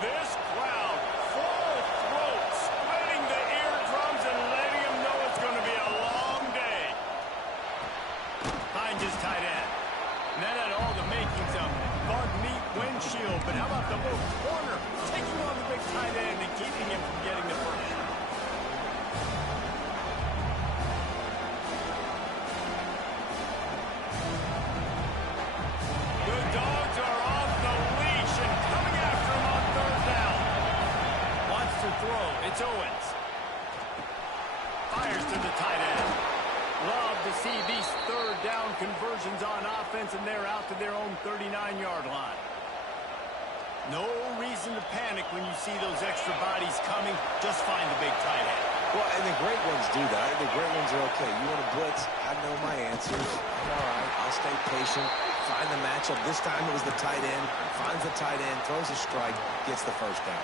This crowd, full throat, splitting the eardrums and letting them know it's going to be a long day. Finds his tight end. And that had all the makings of bug meat windshield. But how about the little corner taking on the big tight end and keeping him from getting the first shot? The Dogs are off the leash and coming after him on third down. Wants to throw. It's Owens. Fires to the tight end. Love to see these third down conversions on offense, and they're out to their own 39-yard line. No reason to panic when you see those extra bodies coming. Just find the big tight end. Well, and the great ones do that. The great ones are okay. You want to blitz? I know my answers. I'm all right. I'll stay patient. Find the matchup. This time it was the tight end. Finds the tight end, throws a strike, gets the first down.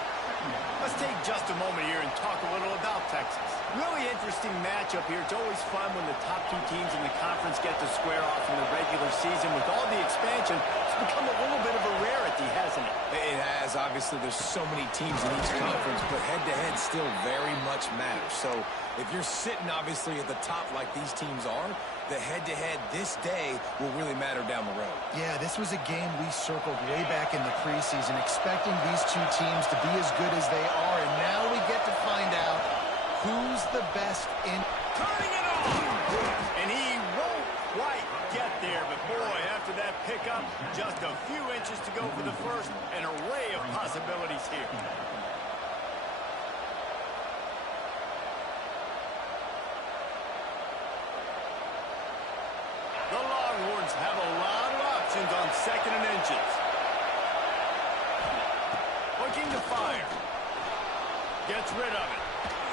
Let's take just a moment here and talk a little about Texas. Really interesting matchup here. It's always fun when the top two teams in the conference get to square off in the regular season. With all the expansion, it's become a little bit of a rarity, hasn't it? It has. Obviously, there's so many teams in each conference, but head-to-head still very much matters. So if you're sitting, obviously, at the top like these teams are, the head-to-head this day will really matter down the road. Yeah, this was a game we circled way back in the preseason, expecting these two teams to be as good as they are, and now we get to find out who's the best in... Turning it on! And he won't quite get there, but boy, after that pickup, just a few inches to go for the first, an array of possibilities here. The Longhorns have a lot of options on second and inches. Looking to fire. Gets rid of it.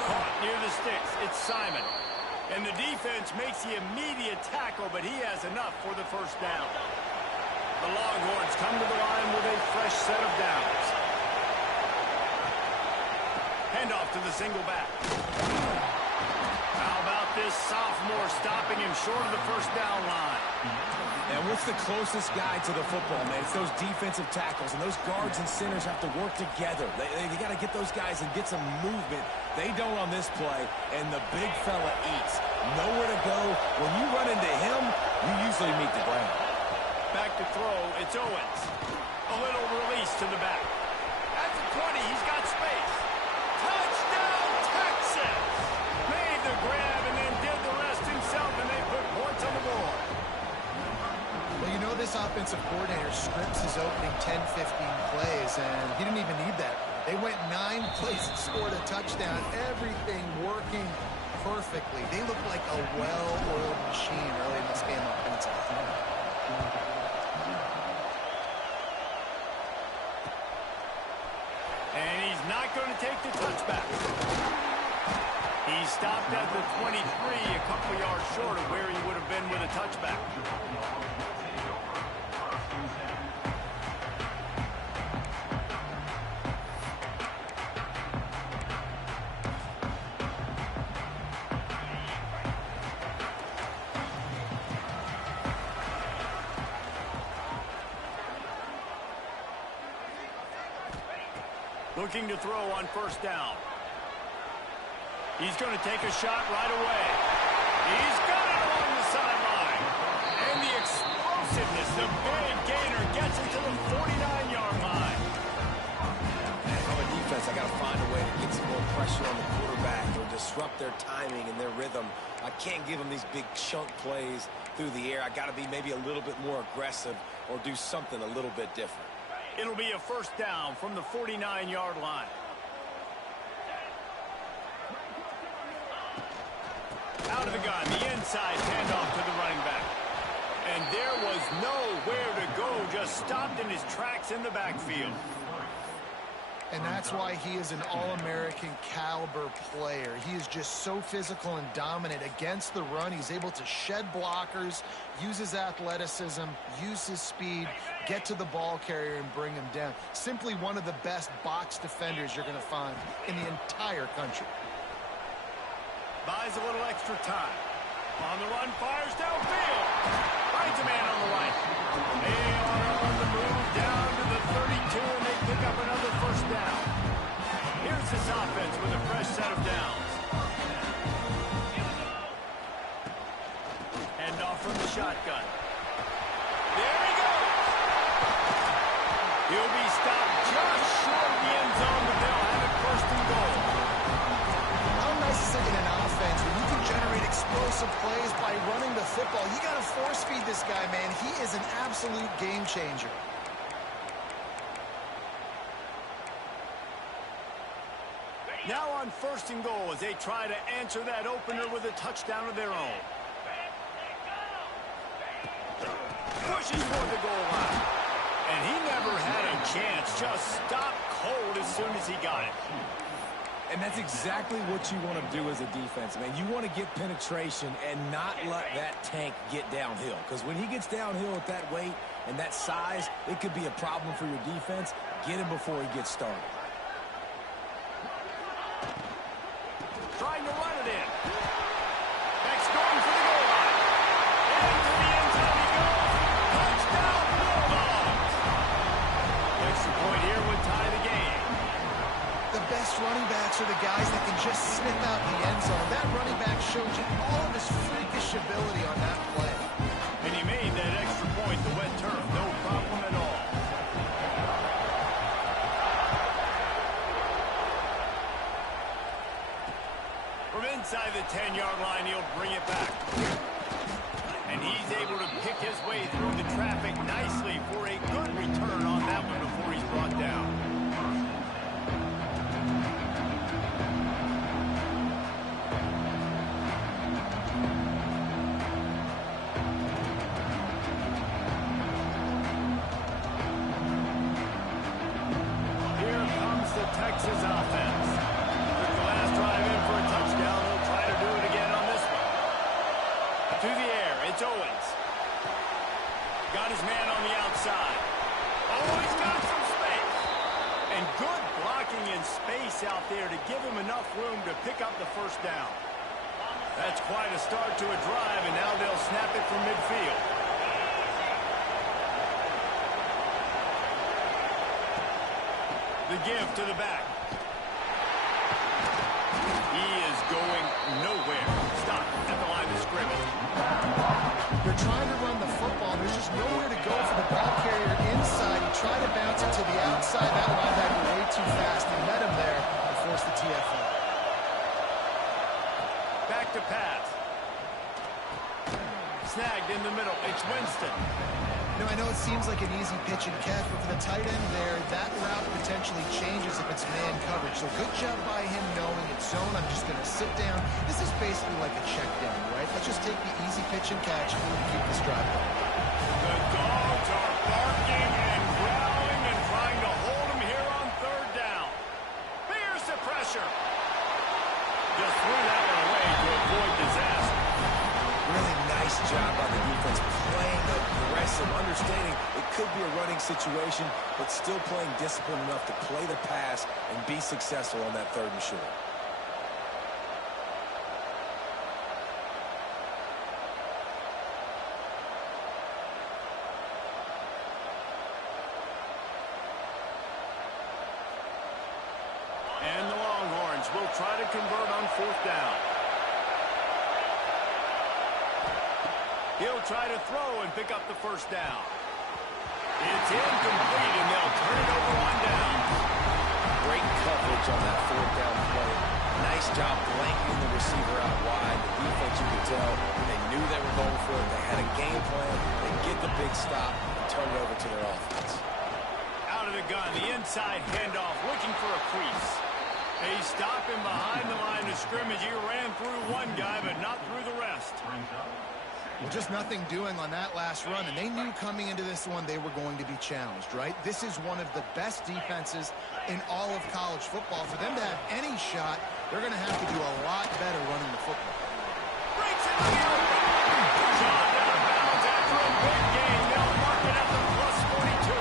Caught near the sticks. It's Simon. And the defense makes the immediate tackle, but he has enough for the first down. The Longhorns come to the line with a fresh set of downs. Handoff to the single back. How about this sophomore stopping him short of the first down line? And what's the closest guy to the football, man? It's those defensive tackles, and those guards and centers have to work together. They got to get those guys and get some movement. They don't on this play, and the big fella eats. Nowhere to go. When you run into him, you usually meet the ground. Back to throw, it's Owens. A little release to the back. At the 20, he's got space. Touchdown, Texas! Made the grab and then did the rest himself, and they put points on the board. Well, you know, this offensive coordinator scripts his opening 10, 15 plays, and he didn't even need that. They went 9 plays and scored a touchdown. Everything working perfectly. They look like a well-oiled machine early in this game offensively. And he's not going to take the touchback. He stopped at the 23, a couple yards short of where he would have been with a touchback. Looking to throw on first down. He's going to take a shot right away. He's got it along the sideline. And the explosiveness, the big gainer gets him to the 49-yard line. From a defense, I got to find a way to get some more pressure on the quarterback or disrupt their timing and their rhythm. I can't give them these big chunk plays through the air. I got to be maybe a little bit more aggressive or do something a little bit different. It'll be a first down from the 49-yard line. Out of the gun, the inside handoff to the running back. And there was nowhere to go, just stopped in his tracks in the backfield. And that's why he is an All-American caliber player. He is just so physical and dominant against the run. He's able to shed blockers, use his athleticism, use his speed, get to the ball carrier and bring him down. Simply one of the best box defenders you're going to find in the entire country. Buys a little extra time. On the run, fires downfield. Finds a man on the right. They are on the move down to the 32, and they pick up another first down. generate explosive plays by running the football. You got to force feed this guy, man. He is an absolute game changer. Now on 1st and goal as they try to answer that opener with a touchdown of their own. Pushes for the goal line. And he never had a chance. Just stopped cold as soon as he got it. And that's exactly what you want to do as a defense, man. You want to get penetration and not let that tank get downhill. Because when he gets downhill at that weight and that size, it could be a problem for your defense. Get him before he gets started. Trying to run it in. Beck's going for the goal line. Into the end zone he goes. Touchdown, Bulldogs. The extra point here would tie the game. The best running backs are the guys that can just snip out the end zone. That running back showed you all of his freakish ability on that play. And he made that extra point, the wet turf, no problem at all. From inside the 10-yard line, he'll bring it back. And he's able to pick his way through the traffic nicely for a good return on that one before he's brought down. Here comes the Texas offense. Took the last drive in for a touchdown. They'll try to do it again on this one. To the air, it's Owens. Got his man on the outside. Oh, he's got some space. And good blocking in space out there to give him enough room to pick up the first down. That's quite a start to a drive, and now they'll snap it from midfield. The give to the back. He is going nowhere. Stop at the line of scrimmage. They're trying to run the football. There's just nowhere to go for the ball carrier inside. He tried to bounce it to the outside. That linebacker way too fast. He met him there and forced the TFL. Back to pass. Snagged in the middle. It's Winston. You know, I know it seems like an easy pitch and catch, but for the tight end there, that route potentially changes if it's man coverage. So good job by him knowing it's zone. I'm just going to sit down. This is basically like a check down, right? Let's just take the easy pitch and catch and keep this drive going. The Dogs are barking and growling and trying to hold him here on 3rd down. Here's the pressure. Just threw that one away to avoid disaster. Really nice job by the defense playing aggressive, understanding it could be a running situation, but still playing disciplined enough to play the pass and be successful on that 3rd and short. And the Longhorns will try to convert on 4th down. He'll try to throw and pick up the first down. It's incomplete, and they'll turn it over on down. Great coverage on that 4th down play. Nice job blanketing the receiver out wide. The defense, you could tell, they knew they were going for it. They had a game plan. They get the big stop and turn it over to their offense. Out of the gun, the inside handoff, looking for a crease. They stop him behind the line of scrimmage. He ran through one guy, but not through the rest. Well, just nothing doing on that last run, and they knew coming into this one they were going to be challenged, right? This is one of the best defenses in all of college football. For them to have any shot, they're going to have to do a lot better running the football. Breaks into the open. Shot out of bounds after a big gain. They'll mark it at the +42.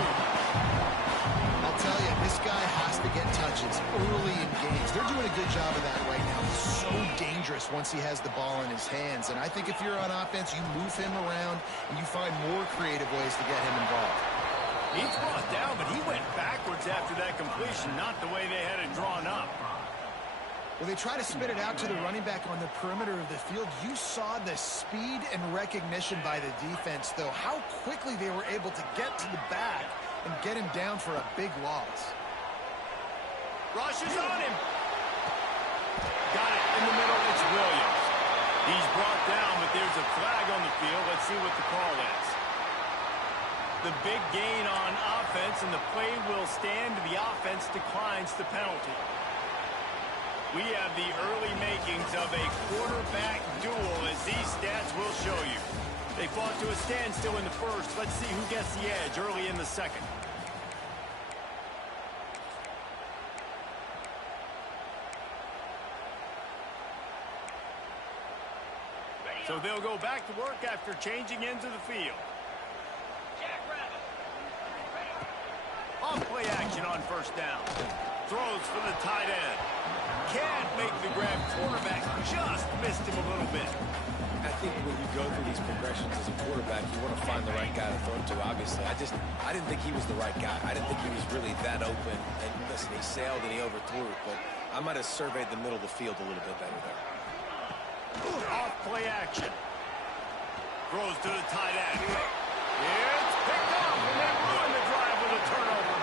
I'll tell you, this guy has to get touches early in games. They're doing a good job of that right now. He's so dangerous once he has the ball in his hands. And I think if you're on offense, you move him around and you find more creative ways to get him involved. He's brought down, but he went backwards after that completion, not the way they had it drawn up. Well, they try to spit it out to the running back on the perimeter of the field. You saw the speed and recognition by the defense, though, how quickly they were able to get to the back and get him down for a big loss. Rush is on him. Got it in the middle. It's Williams. He's brought down, but there's a flag on the field. Let's see what the call is. The big gain on offense, and the play will stand. The offense declines the penalty. We have the early makings of a quarterback duel, as these stats will show you. They fought to a standstill in the first. Let's see who gets the edge early in the second. So they'll go back to work after changing into the field. Off play action on first down. Throws for the tight end. Can't make the grab. Quarterback just missed him a little bit. I think when you go through these progressions as a quarterback, you want to find the right guy to throw to, obviously. I didn't think he was the right guy. I didn't think he was really that open. And listen, he sailed and he overthrew it, but I might have surveyed the middle of the field a little bit better there. Off play action. Throws to the tight end. It's picked up, and they ruin the drive with a turnover.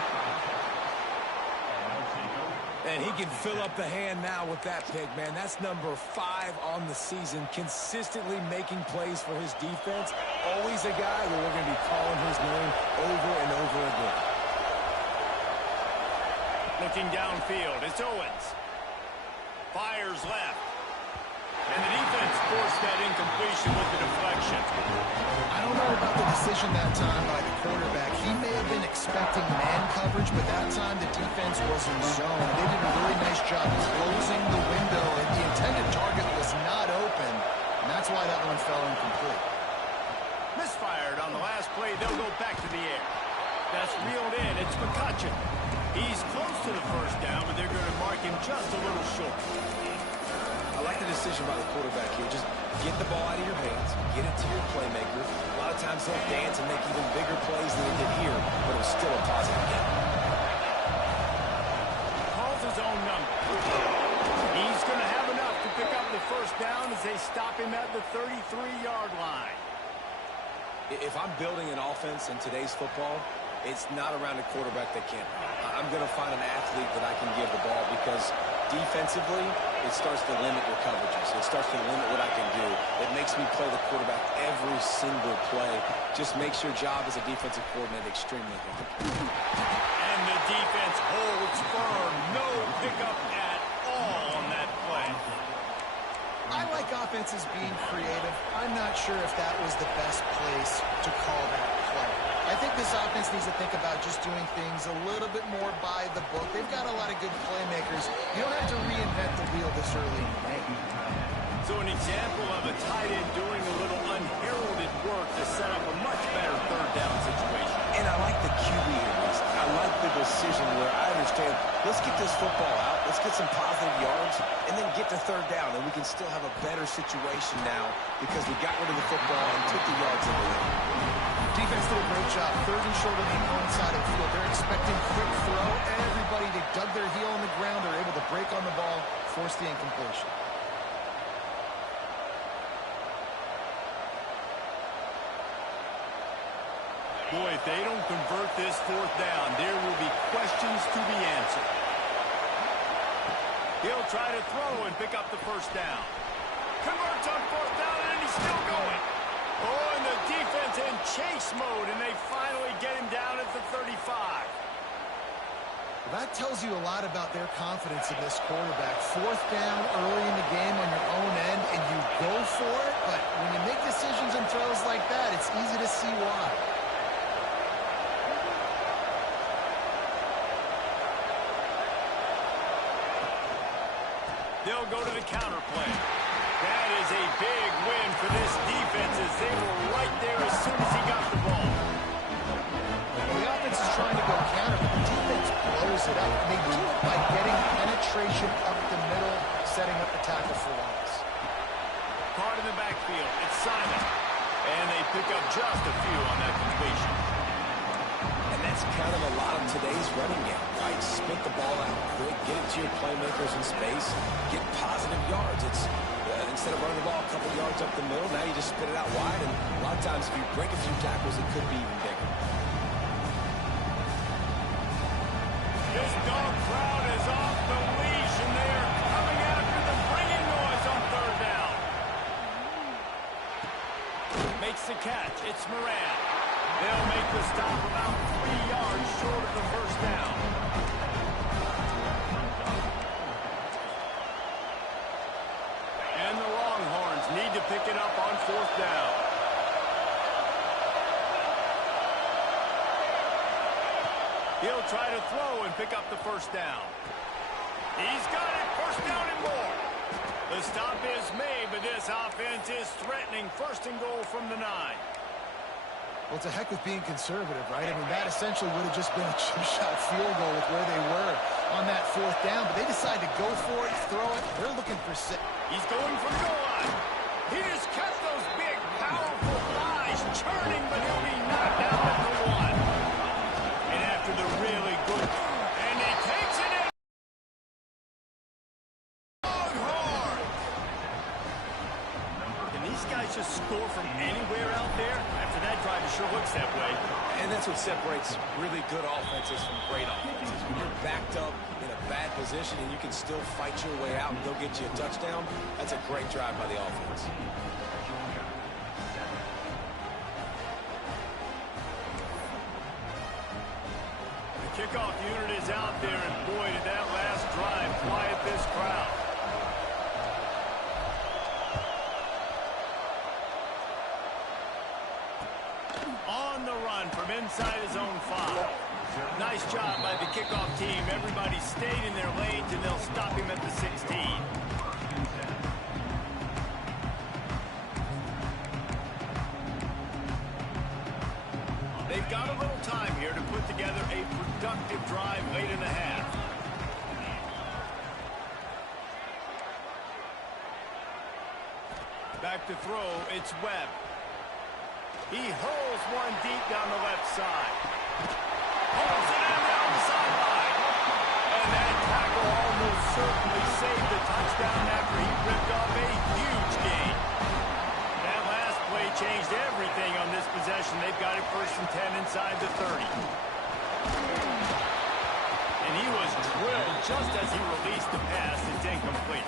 And he can fill up the hand now with that pick, man. That's number 5 on the season, consistently making plays for his defense. Always a guy where we're going to be calling his name over and over again. Looking downfield, it's Owens. Fires left. And the defense forced that incompletion with the deflection. I don't know about the decision that time by the quarterback. He may have been expecting man coverage, but that time the defense was in zone. They did a really nice job closing the window, and the intended target was not open, and that's why that one fell incomplete. Misfired on the last play. They'll go back to the air. That's reeled in. It's McCutcheon. He's close to the first down, but they're going to mark him just a little short. I like the decision by the quarterback here. Just get the ball out of your hands, get it to your playmaker. A lot of times they'll dance and make even bigger plays than they did here, but it was still a positive game. Calls his own number. He's going to have enough to pick up the first down as they stop him at the 33-yard line. If I'm building an offense in today's football, it's not around a quarterback that can't. I'm going to find an athlete that I can give the ball, because defensively, it starts to limit your coverages. It starts to limit what I can do. It makes me play the quarterback every single play. Just makes your job as a defensive coordinator extremely hard. And the defense holds firm. No pickup at all on that play. I like offenses being creative. I'm not sure if that was the best place to call that play. I think this offense needs to think about just doing things a little bit more by the book. They've got a lot of good playmakers. You don't have to reinvent the wheel this early in the game. So an example of a tight end doing a little unheralded work to set up a much better third down situation. And I like the QB here. I like the decision where I understand, let's get this football out, let's get some positive yards, and then get to third down, and we can still have a better situation now because we got rid of the football and took the yards in the way. Defense did a great job. 3rd and short on the opponent's side of the field. They're expecting quick throw. Everybody, they dug their heel on the ground. They're able to break on the ball, force the incompletion. Boy, if they don't convert this 4th down, there will be questions to be answered. He'll try to throw and pick up the first down. Converts on 4th down, and he's still going. Oh, and the defense in chase mode, and they finally get him down at the 35. That tells you a lot about their confidence in this quarterback. 4th down early in the game on your own end, and you go for it, but when you make decisions and throws like that, it's easy to see why. They'll go to the counter play. That is a big win for this defense, as they were right there as soon as he got the ball. Well, the offense is trying to go counter, but the defense blows it up. And they do it by getting penetration up the middle, setting up the tackle for loss. Caught in the backfield. It's Simon. And they pick up just a few on that completion. And that's kind of a lot of today's running game, right? Spit the ball out quick, get it to your playmakers in space, get positive yards. It's instead of running the ball a couple yards up the middle, now you just spit it out wide, and a lot of times if you break a few tackles, it could be even bigger. This dog crowd is off the leash, and they are coming after the bringing noise on 3rd down. makes a catch. It's Moran. They'll make the stop about 3 yards short of the first down. And the Longhorns need to pick it up on 4th down. He'll try to throw and pick up the first down. He's got it. First down and more. The stop is made, but this offense is threatening 1st and goal from the 9. Well, it's a heck of being conservative, right? I mean, that essentially would have just been a chip-shot field goal with where they were on that 4th down, but they decide to go for it, throw it. They're looking for 6. He's going for the goal line. He just kept those big, powerful thighs churning, but he'll be knocked down at the 1. And after the really good, and he takes it in. Longhorn! Can these guys just score from anywhere out there? After that drive, it sure looks that way. And that's what separates really good offenses from great offenses. When you're backed up in a bad position and you can still fight your way out and go get you a touchdown, that's a great drive by the offense. The kickoff unit is out there, and boy, did that last drive quiet this crowd. On the run from inside his own 5. Nice job by the kickoff team. Everybody stayed in their lanes, and they'll stop him at the 16. They've got a little time here to put together a productive drive late in the half. Back to throw, it's Webb. He hurls one deep down the left side. Hauls it in down the sideline. And that tackle almost certainly saved the touchdown after he ripped off a huge gain. That last play changed everything on this possession. They've got it 1st and 10 inside the 30. And he was drilled just as he released the pass. It's incomplete.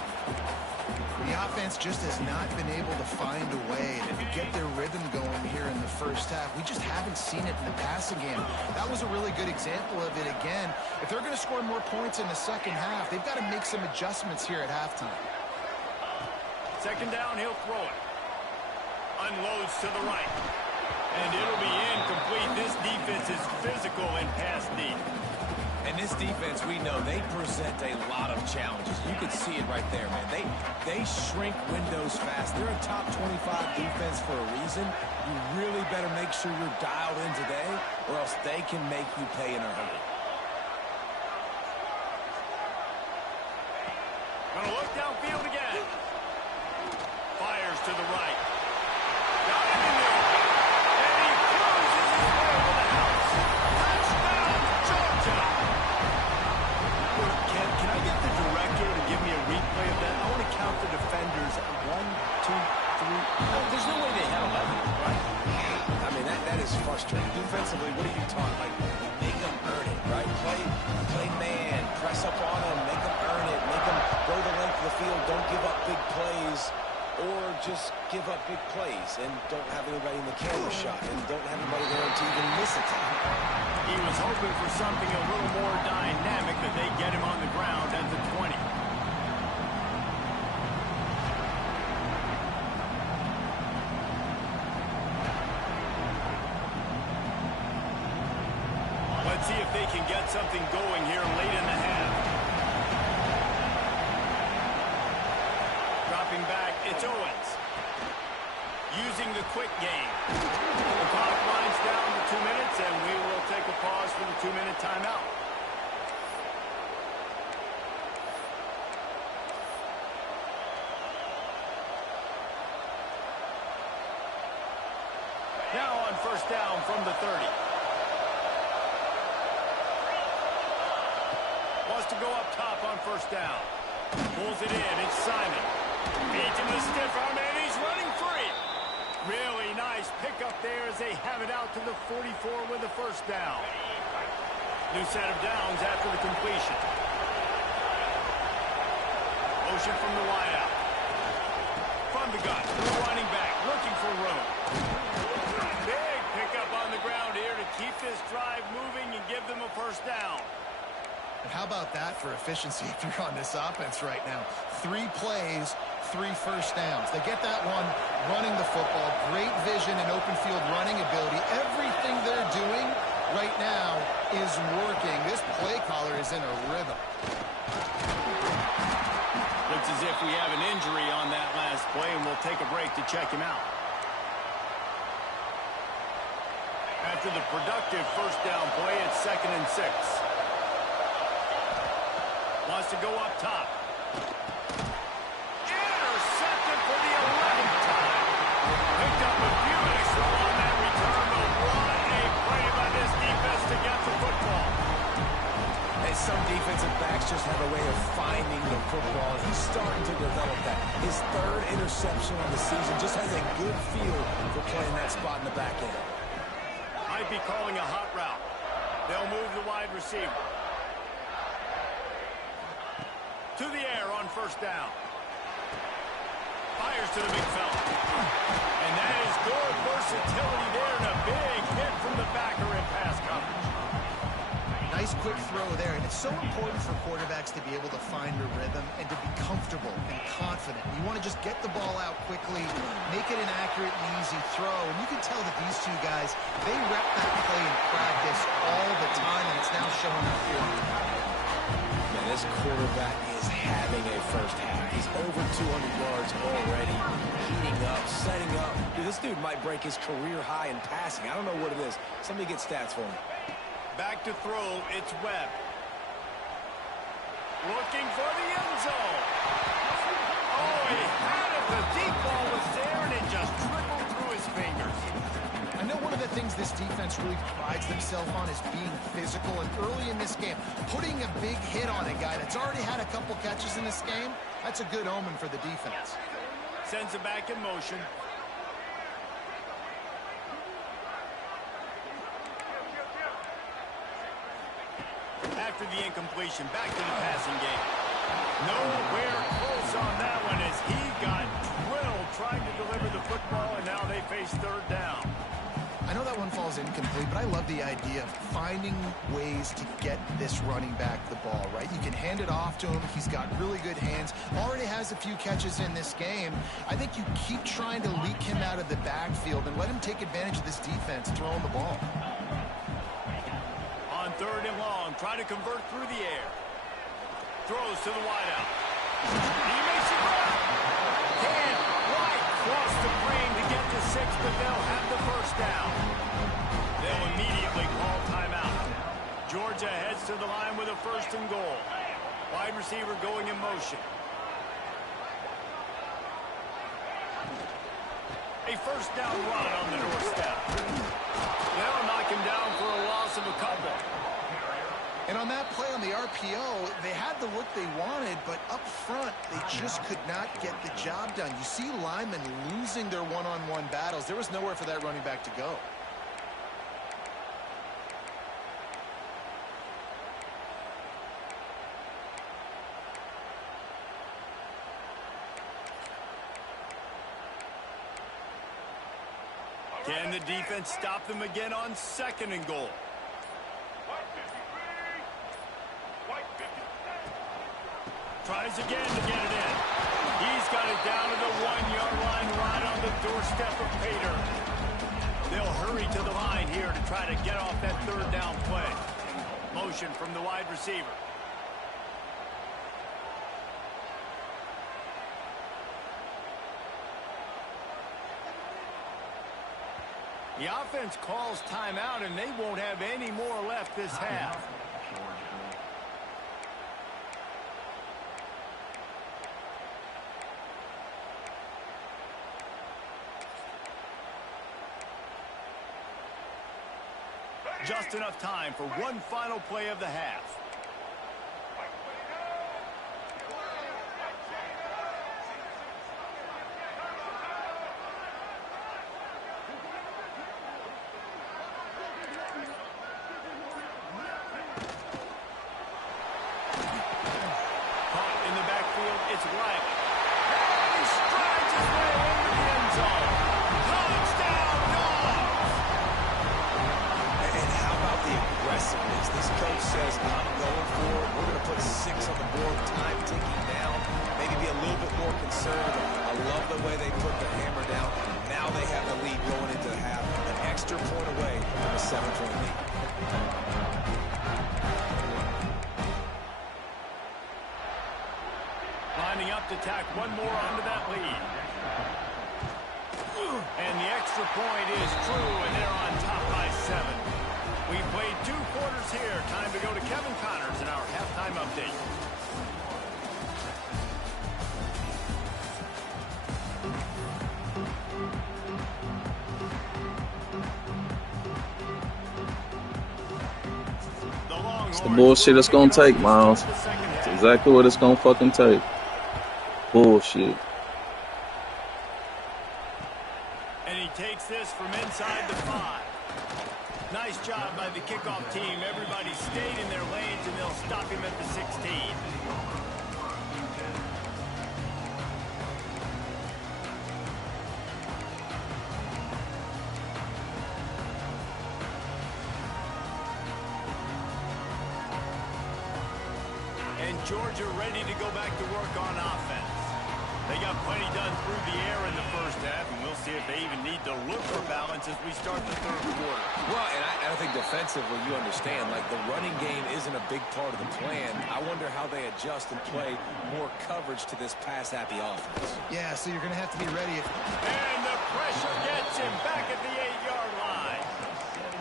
The offense just has not been able to find a way to get their rhythm going here in the first half. We just haven't seen it in the passing game. That was a really good example of it again. If they're going to score more points in the second half, they've got to make some adjustments here at halftime. 2nd down, he'll throw it. Unloads to the right. And it'll be incomplete. This defense is physical in pass deep. And this defense, we know, they present a lot of challenges. You can see it right there, man. They shrink windows fast. They're a top 25 defense for a reason. You really better make sure you're dialed in today, or else they can make you pay in a hurry. Gonna look downfield again. Fires to the right. Got him in there. And he cruises his way to the house. Touchdown, Georgia! Can I get the director to give me a replay of that? I want to count the defenders. 1, 2, 3. There's no way they had 11, right? I mean, that is frustrating. Defensively, what are you taught? Like, make them earn it, right? Play man, press up on them, make them earn it, make them go the length of the field, don't give up big plays, or just give up big plays and don't have anybody in the camera shot and don't have anybody there to even miss a tackle. He was hoping for something a little more dynamic, that they get him on the ground at the 20. Let's see if they can get something going here late in the half. Dropping back, it's Owens. Using the quick game. The clock winds down to 2 minutes, and we will take a pause for the 2-minute timeout. Now on 1st down from the 30. Wants to go up top on 1st down. Pulls it in. It's Simon. Beats him with a stiff arm, and he's running free. Really nice pickup there as they have it out to the 44 with a 1st down. New set of downs after the completion. Motion from the wideout. From the gun, the running back looking for room. keep this drive moving and give them a first down. And how about that for efficiency if you're on this offense right now? 3 plays, 3 first downs. They get that one running the football. Great vision and open field running ability. Everything they're doing right now is working. This play caller is in a rhythm. Looks as if we have an injury on that last play, and we'll take a break to check him out. After the productive first down play, it's 2nd and 6. Wants to go up top. Intercepted for the 11th time. Picked up a few extra on that return, but what a play by this defense to get the football. And some defensive backs just have a way of finding the football. He's starting to develop that. His 3rd interception on the season just has a good feel for playing that spot in the back end. Might be calling a hot route. They'll move the wide receiver. To the air on first down. Fires to the big fella. And that is good versatility there, and a big hit from the backer in pass coverage. Nice quick throw there, and it's so important for quarterbacks to be able to find a rhythm and to be comfortable and confident. You want to just get the ball out quickly, make it an accurate and easy throw, and you can tell that these 2 guys, they rep that play in practice all the time, and it's now showing up here. Man, this quarterback is having a first half. He's over 200 yards already, heating up, setting up. Dude, this dude might break his career high in passing. I don't know what it is. Somebody get stats for me. Back to throw, it's Webb. Looking for the end zone. Oh, he had it. The deep ball was there, and it just trickled through his fingers. I know one of the things this defense really prides themselves on is being physical, and early in this game, putting a big hit on a guy that's already had a couple catches in this game, that's a good omen for the defense. Sends it back in motion. After the incompletion, back to the passing game. Nowhere close on that one as he got drilled trying to deliver the football, and now they face 3rd down. I know that one falls incomplete, but I love the idea of finding ways to get this running back the ball, right? You can hand it off to him. He's got really good hands. Already has a few catches in this game. I think you keep trying to leak him out of the backfield and let him take advantage of this defense throwing the ball. On 3rd and long, trying to convert through the air. Throws to the wideout. He makes it run. Can right cross the frame to get to 6, but they'll have the first down. They'll immediately call timeout. Georgia heads to the line with a 1st and goal. Wide receiver going in motion. A first down run on the doorstep. They'll knock him down for a loss of a couple. And on that play on the RPO, they had the look they wanted, but up front, they just could not get the job done. You see linemen losing their one-on-one battles. There was nowhere for that running back to go. Can the defense stop them again on 2nd and goal? Tries again to get it in. He's got it down to the 1-yard line right on the doorstep of Pater. They'll hurry to the line here to try to get off that 3rd down play. Motion from the wide receiver. The offense calls timeout, and they won't have any more left this half. Just enough time for one final play of the half. Caught in the backfield, it's Riley. And he strides his way into the end zone. Touchdown, Dogs! And the way they put the hammer down. Now they have the lead going into the half, an extra point away from a 7-point lead. Lining up to tack one more onto that lead. And the extra point is true, and they're on top by 7. We've played 2 quarters here. Time to go to Kevin Connors in our halftime update. It's the bullshit it's gonna take, Miles. It's exactly what it's gonna fucking take. Bullshit. And he takes this from inside the 5. Nice job by the kickoff team. Everybody stayed in their lanes, and they'll stop him at the 16. And Georgia ready to go back to work on offense. They got plenty done through the air in the first half, and we'll see if they even need to look for balance as we start the 3rd quarter. Well, and I think defensively, you understand, like the running game isn't a big part of the plan. I wonder how they adjust and play more coverage to this pass-happy offense. Yeah, so you're going to have to be ready. And the pressure gets him back at the 8-yard line.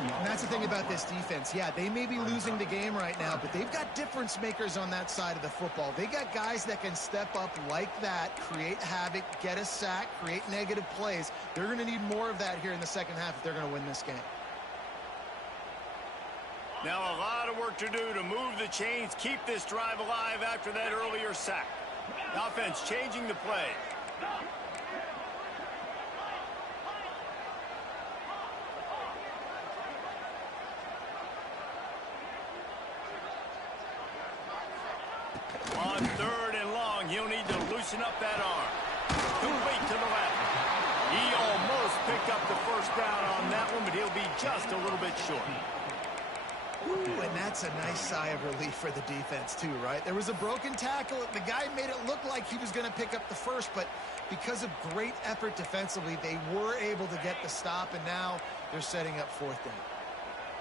And that's the thing about this defense. Yeah, they may be losing the game right now, but they've got difference makers on that side of the football. They got guys that can step up like that, create havoc, get a sack, create negative plays. They're going to need more of that here in the second half if they're going to win this game. Now a lot of work to do to move the chains, keep this drive alive after that earlier sack. The offense changing the play. On 3rd and long, he'll need to loosen up that arm. Complete to the left. He almost picked up the first down on that one, but he'll be just a little bit short. Ooh, and that's a nice sigh of relief for the defense too, right? There was a broken tackle. The guy made it look like he was going to pick up the first, but because of great effort defensively, they were able to get the stop, and now they're setting up 4th down.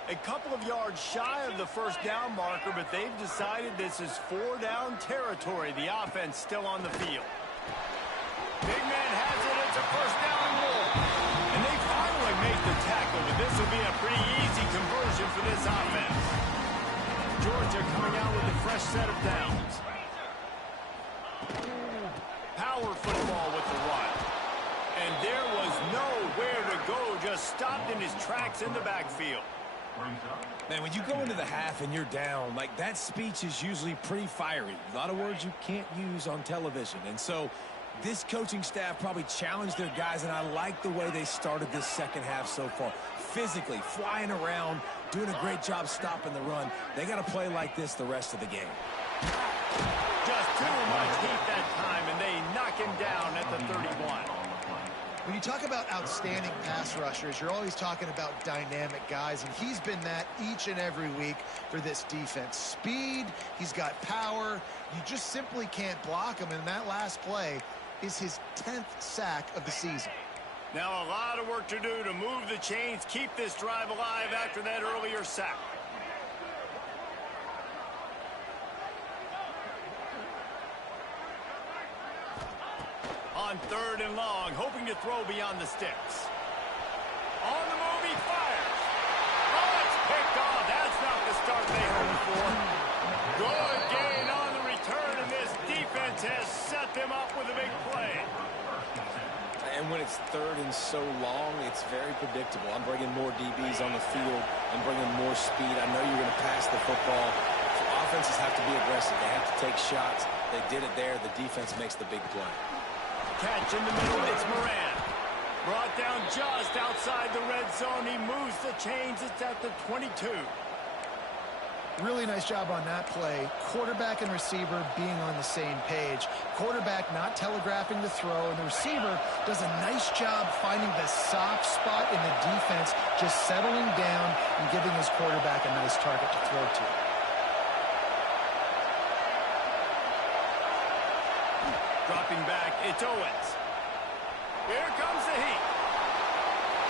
A couple of yards shy of the first down marker, but they've decided this is 4-down territory. The offense still on the field. Big man has it. It's a first down and more. And they finally make the tackle, but this will be a pretty easy conversion for this offense. Georgia coming out with a fresh set of downs. Power football with the run. And there was nowhere to go, just stopped in his tracks in the backfield. Man, when you go into the half and you're down, like that speech is usually pretty fiery. A lot of words you can't use on television. And so this coaching staff probably challenged their guys, and I like the way they started this second half so far. Physically, flying around, doing a great job stopping the run. They got to play like this the rest of the game. Just too much heat that time, and they knock him down at the 31. When you talk about outstanding pass rushers, you're always talking about dynamic guys, and he's been that each and every week for this defense. Speed, he's got power. You just simply can't block him, and that last play is his 10th sack of the season. Now a lot of work to do to move the chains, keep this drive alive after that earlier sack. On 3rd and long, hoping to throw beyond the sticks. On the move, he fires. Oh, it's picked off. That's not the start they hoped for. Good gain on the return, and this defense has set them up with a big play. And when it's 3rd and so long, it's very predictable. I'm bringing more DBs on the field. I'm bringing more speed. I know you're going to pass the football. So offenses have to be aggressive. They have to take shots. They did it there. The defense makes the big play. Catch in the middle, it's Moran. Brought down just outside the red zone. He moves the chains. It's at the 22. Really nice job on that play. Quarterback and receiver being on the same page. Quarterback not telegraphing the throw, and the receiver does a nice job finding the soft spot in the defense, just settling down and giving his quarterback a nice target to throw to. Dropping back, it's Owens. Here comes the heat.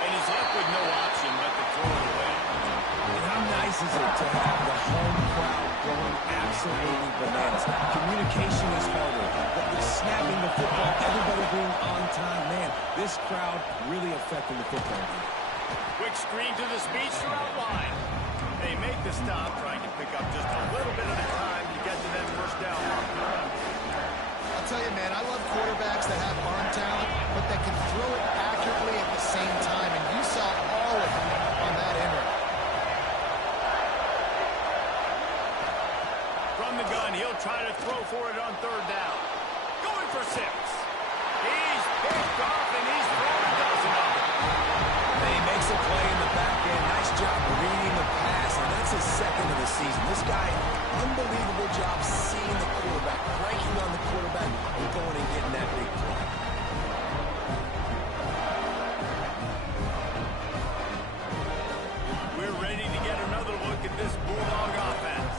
And he's left with no option but to throw it away. And how nice is it to have the home crowd going absolutely bananas? Communication is harder. The snapping the football, everybody being on time. Man, this crowd really affecting the football game. Quick screen to the speedster out wide. They make the stop, trying to pick up just a little bit of the time to get to that first down. I'll tell you, man, I love quarterbacks that have arm talent, but that can throw it accurately at the same time, and you saw all of it on that inner. From the gun, he'll try to throw for it on third down. Going for 6. He's picked off, and he's thrown a dozen of them. And he makes a play in the back end. Nice job reading the pass, and that's his second of the season. This guy, unbelievable job seeing the quarterback, cranking on the quarterback, and going and getting that big play. We're ready to get another look at this Bulldog offense.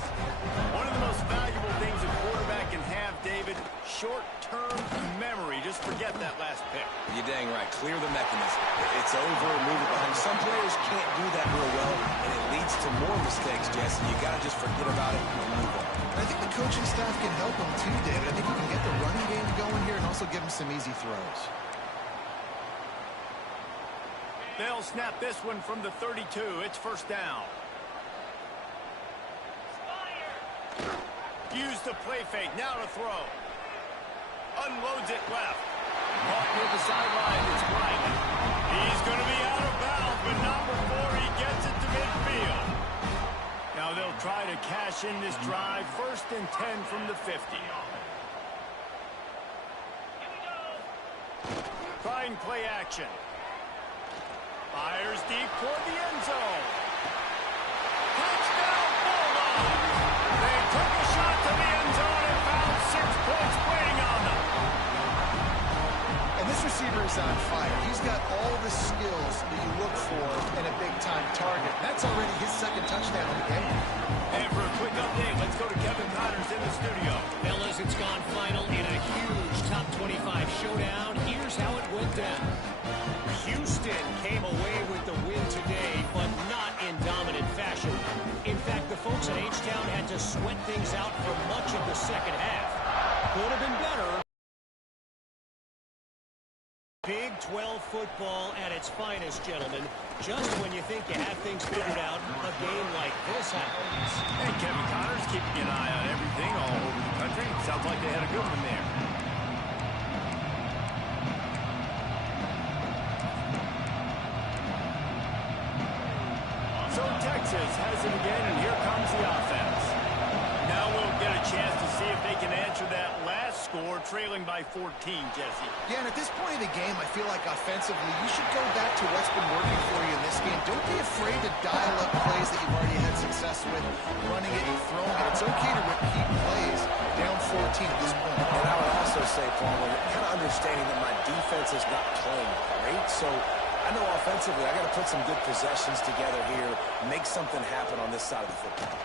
One of the most valuable things a quarterback can have, David, short-term memory. Just forget that last pick. You're dang right. Clear the mechanism. It's over, move it behind. Some players can't do that real well, and it leads to more mistakes, Jesse. You got to just forget about it and move on. I think the coaching staff can help him too, David. I think you can get the running game going here and also give him some easy throws. They'll snap this one from the 32. It's first down. Use the play fake. Now to throw. Unloads it left. Caught near the sideline. It's right. He's going to be out of bounds, but not before he gets it to midfield. Now they'll try to cash in this drive. First and 10 from the 50. Trying play action. Fires deep toward the end zone. Touchdown, Bulldogs! They took a shot to the end zone and found 6 points waiting on them. And this receiver is on fire. He's got all the skills that you look for in a big-time target. That's already his second touchdown of the game. And for a quick update, let's go to Kevin Connors in the studio. Fellas, it's gone final in a huge top 25 showdown. Here's how it went down. Houston came away with the win today, but not in dominant fashion. In fact, the folks at H-Town had to sweat things out for much of the second half. Could have been better. Big 12 football at its finest, gentlemen. Just when you think you have things figured out, a game like this happens. And Kevin Connors keeping an eye on everything all over the country. Sounds like they had a good one there. So Texas has it again, and here comes the offense. Now we'll get a chance to see if they can answer that last score, trailing by 14, Jesse. Yeah, and at this point of the game, I feel like offensively, you should go back to what's been working for you in this game. Don't be afraid to dial up plays that you've already had success with, running it and throwing it. It's okay to repeat plays down 14 at this point. And I would also say, Palmer, kind of understanding that my defense is not playing great, so I know offensively I got to put some good possessions together here, make something happen on this side of the football.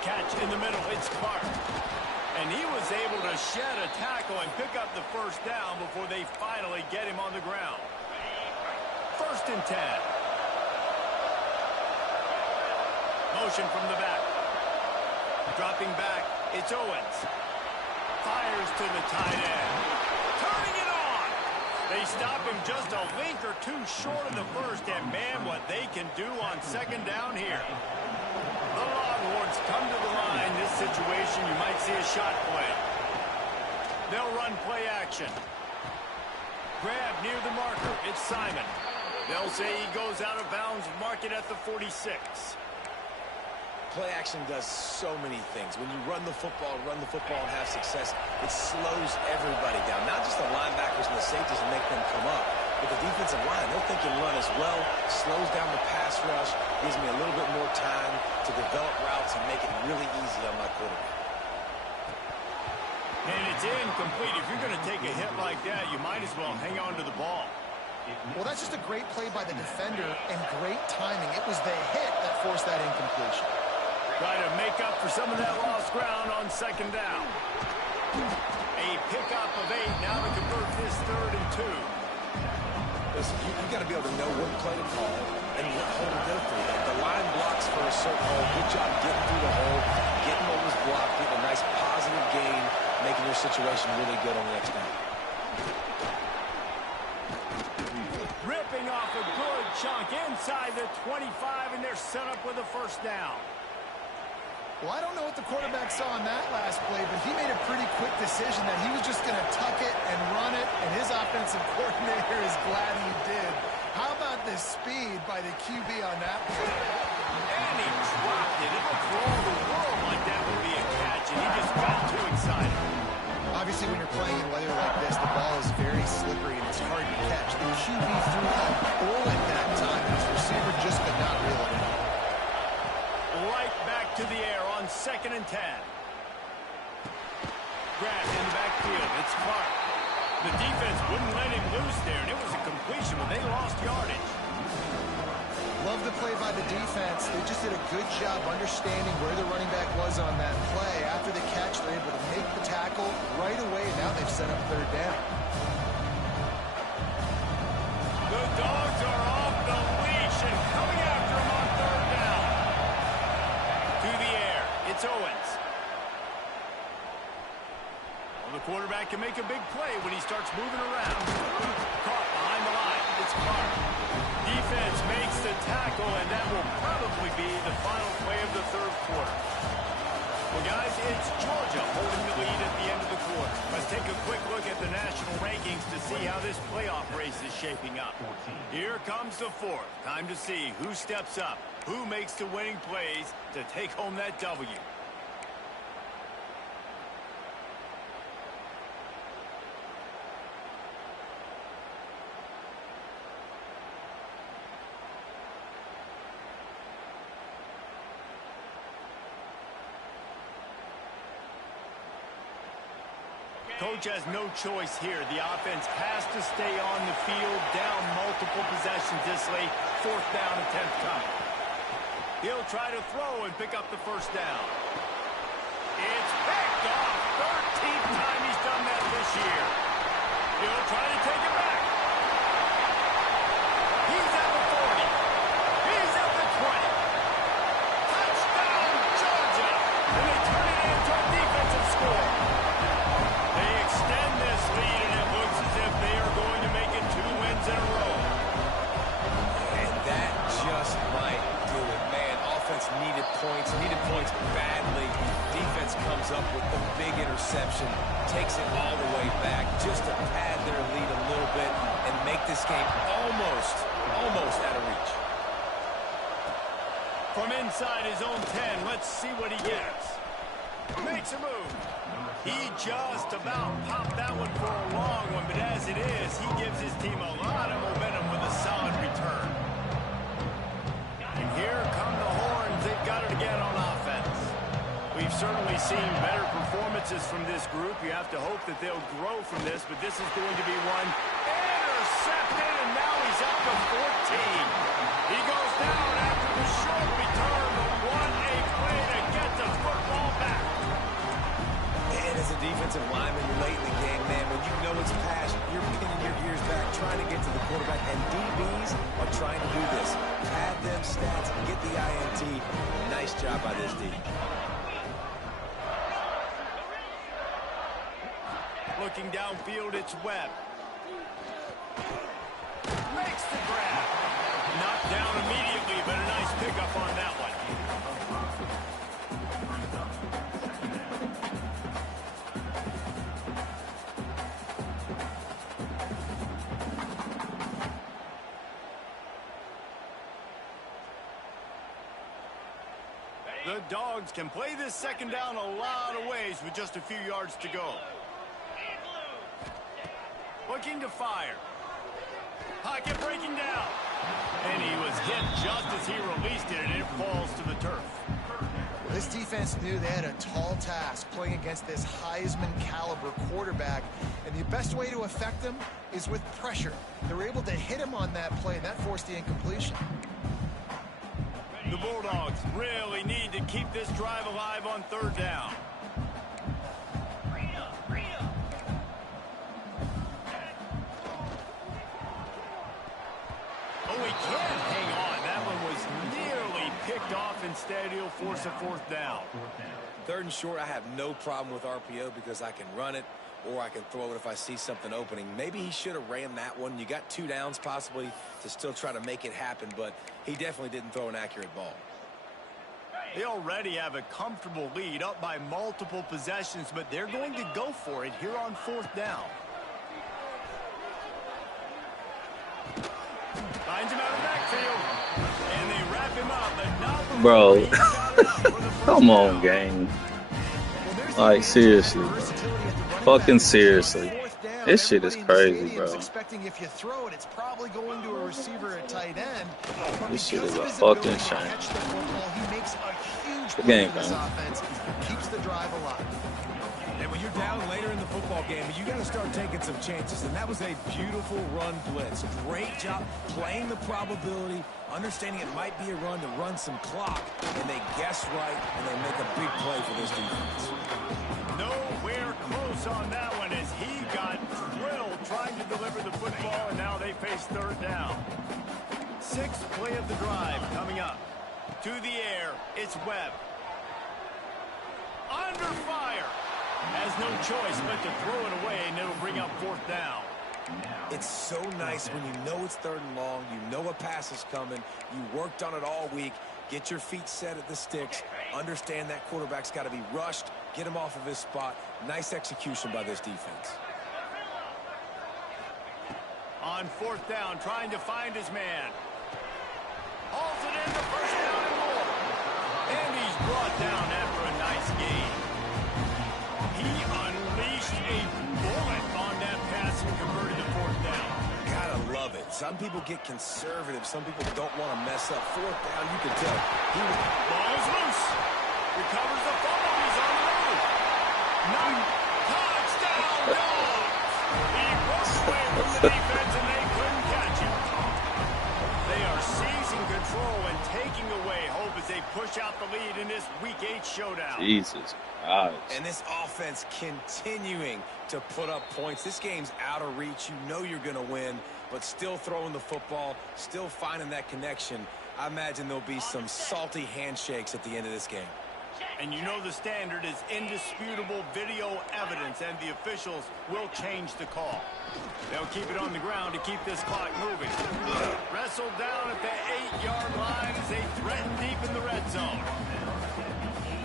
Catch in the middle, it's Clark. And he was able to shed a tackle and pick up the first down before they finally get him on the ground. First and 10. Motion from the back. Dropping back, it's Owens. Fires to the tight end. Turning it on. They stop him just a link or two short of the first, and man, what they can do on second down here. The Longhorns come to the line. This situation, you might see a shot play. They'll run play action. Grab near the marker. It's Simon. They'll say he goes out of bounds, mark it at the 46. Play action does so many things. When you run the football and have success, it slows everybody down. Not just the linebackers and the safeties and make them come up, but the defensive line, they're thinking run as well, slows down the pass rush, gives me a little bit more time to develop routes and make it really easy on my quarterback. And it's incomplete. If you're going to take a hit like that, you might as well hang on to the ball. Well, that's just a great play by the defender and great timing. It was the hit that forced that incompletion. Try to make up for some of that lost ground on second down. A pickup of 8 now to convert this 3rd and 2. Listen, you got to be able to know what play to call and what hole to go through. The line blocks for a certain hole. Good job getting through the hole, getting what was blocked, getting a nice positive gain, making your situation really good on the next down. Ripping off a good chunk inside the 25, and they're set up with a first down. Well, I don't know what the quarterback saw on that last play, but he made a pretty quick decision that he was just going to tuck it and run it, and his offensive coordinator is glad he did. How about the speed by the QB on that play? And he dropped it. It looked for all the world like that would be a catch, and he just got too excited. Obviously, when you're playing in weather like this, the ball is very slippery and it's hard to catch. The QB threw a bullet that time, and his receiver just could not reel it in. Right back to the air on 2nd and 10. Grabbed in the backfield. It's Clark. The defense wouldn't let him loose there, and it was a completion, but they lost yardage. Love the play by the defense. They just did a good job understanding where the running back was on that play. After the catch, they're able to make the tackle right away, and now they've set up 3rd down. The Dogs are off the leash and coming after him on 3rd down. To the air, it's Owens. Well, the quarterback can make a big play when he starts moving around. Caught behind the line, it's Clark. Defense makes the tackle, and that will probably be the final play of the 3rd quarter. Well, guys, it's Georgia holding the lead at the end of the quarter. Let's take a quick look at the national rankings to see how this playoff race is shaping up. Here comes the 4th. Time to see who steps up, who makes the winning plays to take home that W. Coach has no choice here. The offense has to stay on the field, down multiple possessions this late. 4th down attempt coming. He'll try to throw and pick up the first down. It's picked off. 13th time he's done that this year. He'll try to take it back. He's at the 40. He's at the 20. Touchdown, Georgia! And they turn it into a defensive score. They extend this lead, and it looks as if they are going to make it 2 wins in a row. And that just might do it, man. Offense needed points badly. Defense comes up with the big interception, takes it all the way back just to pad their lead a little bit and make this game almost out of reach. From inside his own 10, let's see what he gets. Makes a move. He just about popped that one for a long one, but as it is, he gives his team a lot of momentum with a solid return. And here come the horns. They've got it again on offense. We've certainly seen better performances from this group. You have to hope that they'll grow from this, but this is going to be one intercepted, and now he's up to 14. He goes down after the short return, but what a play to get the football back. And as a defensive lineman, you're late in the game, man. When you know it's passion, you're pinning your ears back, trying to get to the quarterback, and DBs are trying to do this. Pad them stats and get the INT. Nice job by this D. Looking downfield, it's Webb. Makes the grab. Knocked down immediately, but a nice pickup on that one. The Dogs can play this 2nd down a lot of ways with just a few yards to go. Looking to fire. Pocket breaking down. And he was hit just as he released it, and it falls to the turf. This defense knew they had a tall task playing against this Heisman-caliber quarterback, and the best way to affect him is with pressure. They were able to hit him on that play, and that forced the incompletion. The Bulldogs really need to keep this drive alive on 3rd down. a fourth down. 3rd and short, I have no problem with RPO because I can run it or I can throw it if I see something opening. Maybe he should have ran that one. You got 2 downs possibly to still try to make it happen, but he definitely didn't throw an accurate ball. They already have a comfortable lead up by multiple possessions, but they're going to go for it here on 4th down. Finds him out of the backfield, and they wrap him up, but not Bro, come on, gang. Like, seriously. Fucking seriously. This shit is crazy, bro. Expecting if you throw it, it's probably going to a receiver at tight end. This shit is a fucking shame. He makes a huge game, play for this man. offense, keeps the drive alive. And when you're down later in the football game, you got to start taking some chances. And that was a beautiful run blitz. Great job playing the probability, understanding it might be a run to run some clock. And they guess right, and they make a big play for this defense. Nowhere close on that one as he got drilled trying to deliver the football, and now they face 3rd down. 6th play of the drive coming up. To the air, it's Webb. Under fire. Has no choice but to throw it away, and it'll bring up 4th down. It's so nice when you know it's 3rd and long, you know a pass is coming, you worked on it all week, get your feet set at the sticks, understand that quarterback's got to be rushed, get him off of his spot. Nice execution by this defense. On 4th down, trying to find his man. Hauls it in for 1st down and more. And he's brought down after a nice gain. He unleashed a bullet on that pass and converted to 4th down. Gotta love it. Some people get conservative. Some people don't want to mess up. 4th down, you can tell. Ball is loose. Recovers the fumble. He's on the move. Touchdown, Dogs. He broke away from the defense and they couldn't catch him. They are seizing control and taking away hope as they push out the lead in this Week 8 showdown. Jesus Christ. And this offense continuing to put up points. This game's out of reach. You know you're going to win, but still throwing the football, still finding that connection. I imagine there'll be some salty handshakes at the end of this game. And you know the standard is indisputable video evidence, and the officials will change the call. They'll keep it on the ground to keep this clock moving. Wrestled down at the 8-yard line as they threaten deep in the red zone.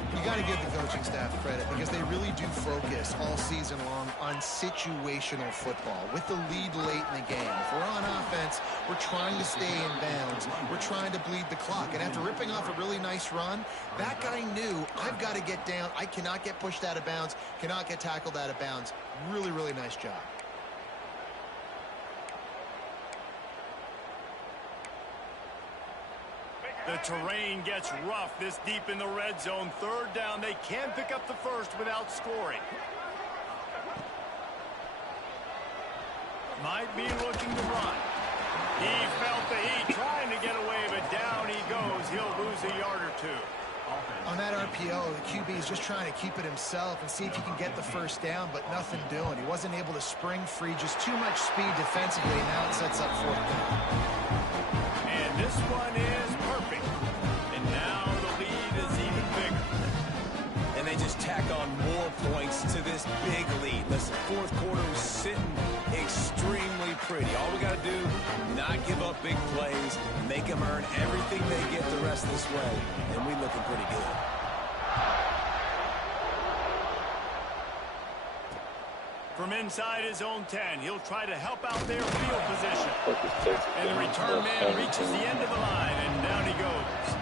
You got to give the coaching staff credit because they really do focus all season long on situational football with the lead late in the game. If we're on offense, we're trying to stay in bounds. We're trying to bleed the clock. And after ripping off a really nice run, that guy knew, I've got to get down. I cannot get pushed out of bounds, cannot get tackled out of bounds. Really, really nice job. The terrain gets rough this deep in the red zone. 3rd down. They can pick up the first without scoring. Might be looking to run. He felt the heat trying to get away, but down he goes. He'll lose a yard or 2. On that RPO, the QB is just trying to keep it himself and see if he can get the 1st down, but nothing doing. He wasn't able to spring free, just too much speed defensively. Now it sets up 4th down. And this one is perfect. And now the lead is even bigger. And they just tack on more points to this big lead. Listen, 4th quarter was sitting extremely pretty. All we got to do, not give up big plays, make them earn everything they get the rest of this way, and we looking pretty good. From inside his own 10, he'll try to help out their field position. And the return man reaches the end of the line, and down he goes.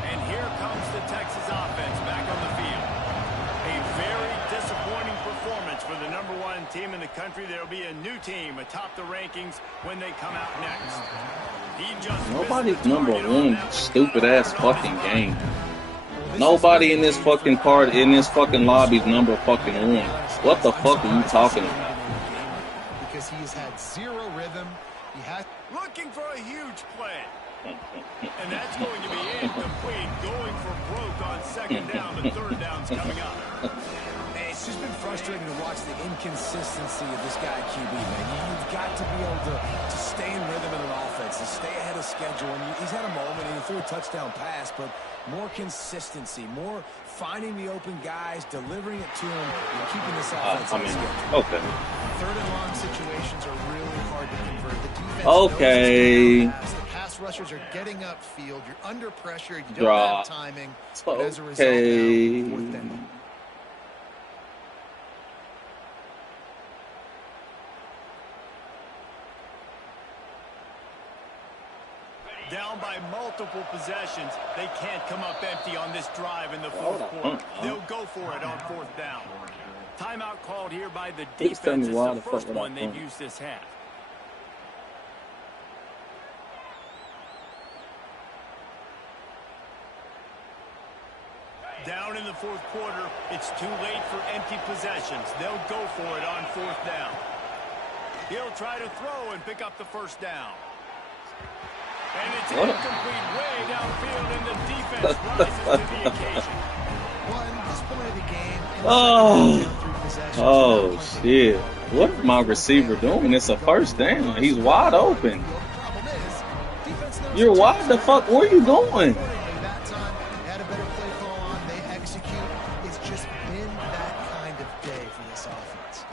And here comes the Texas offense back on the field. A very disappointing performance for the #1 team in the country. There'll be a new team atop the rankings when they come out next. Nobody's #1 stupid ass fucking game. Nobody in this fucking part in this fucking lobby's #1. What the fuck are you talking about? Because he has had zero rhythm. He has looking for a huge play. And that's going to be incomplete. Going for broke on 2nd down, but 3rd down's coming up. It's just been frustrating to watch the inconsistency of this guy at QB, man. You've got to be able to stay in rhythm in an offense, to stay ahead of schedule. And he's had a moment, and he threw a touchdown pass, but more consistency, more finding the open guys, delivering it to him, and keeping this offense on schedule. Okay. Third and long situations are really hard to convert. The defense Okay. knows the pass rushers are getting upfield. You're under pressure. You don't have timing. But as a result, now, fourth down. Down by multiple possessions, they can't come up empty on this drive in the fourth quarter. They'll go for it on fourth down. Timeout called here by the defense. It's the first one they've used this half. Down in the fourth quarter, it's too late for empty possessions. They'll go for it on fourth down. He'll try to throw and pick up the first down. And it's incomplete way downfield, and the defense rises to the occasion. Oh, shit. What is my receiver doing? It's a first down. He's wide open. You're wide the fuck. Where are you going? That time, had a better play call on. They execute. It's just been that kind of day for this offense.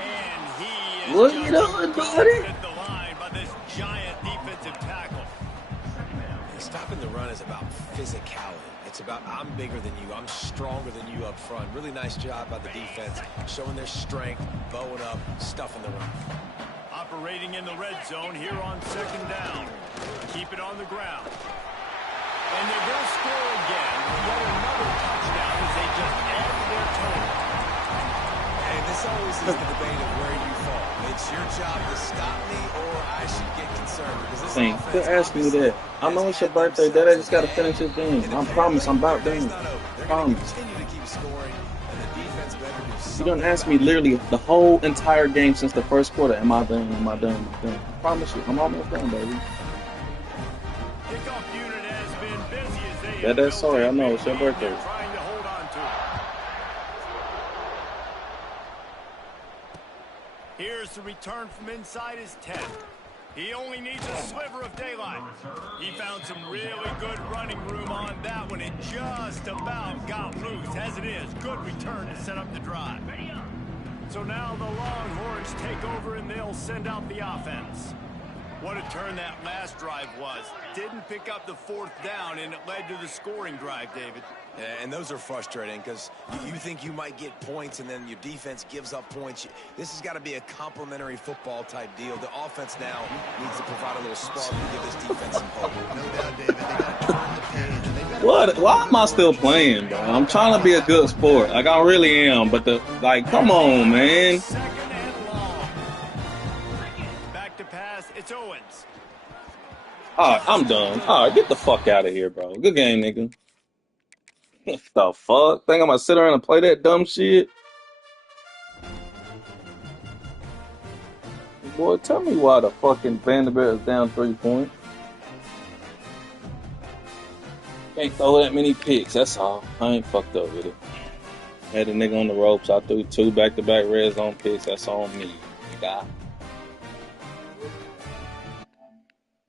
And he is What are you doing, buddy? at the line by this giant defensive tackle. Stopping the run is about physicality. It's about I'm bigger than you. I'm stronger than you up front. Really nice job by the defense, showing their strength, bowing up, stuffing the run. Operating in the red zone here on second down. Keep it on the ground. And they're going to score again. Yet another touchdown as they just add to their total. And this always is the debate of where you fall. It's your job to stop me, or I should get concerned. Because this offense, Quit asking me that. I know it's your birthday, Dad. I just got to finish this game. I promise I'm about done. Promise. continue to keep scoring, and the defense better do You something. done asked me literally the whole entire game since the first quarter. Am I done? Am I done? Am I done? I promise you, I'm almost done, baby. Kickoff unit has been busy as they Yeah, that's sorry. I know it's your birthday. trying to hold on to it. Here's the return from inside his 10. He only needs a sliver of daylight. He found some really good running room on that one. It just about got loose. As it is, good return to set up the drive. So now the Longhorns take over and they'll send out the offense. What a turn that last drive was. Didn't pick up the fourth down, and it led to the scoring drive, David. Yeah, and those are frustrating because you think you might get points and then your defense gives up points. This has got to be a complementary football type deal. The offense now needs to provide a little spark to give this defense some hope. No doubt, David. They got to turn the page. And they better What? Why am I still playing, bro? I'm trying to be a good sport. Like, I really am. But, come on, man. Second and long. Back to pass, it's Owens. All right, I'm done. All right, get the fuck out of here, bro. Good game, nigga. What the fuck? Think I'm gonna sit around and play that dumb shit? Boy, tell me why the fucking Vanderbilt is down 3 points. Can't throw that many picks, that's all. I ain't fucked up with it. Had a nigga on the ropes. I threw 2 back-to-back red zone picks. That's on me, nigga.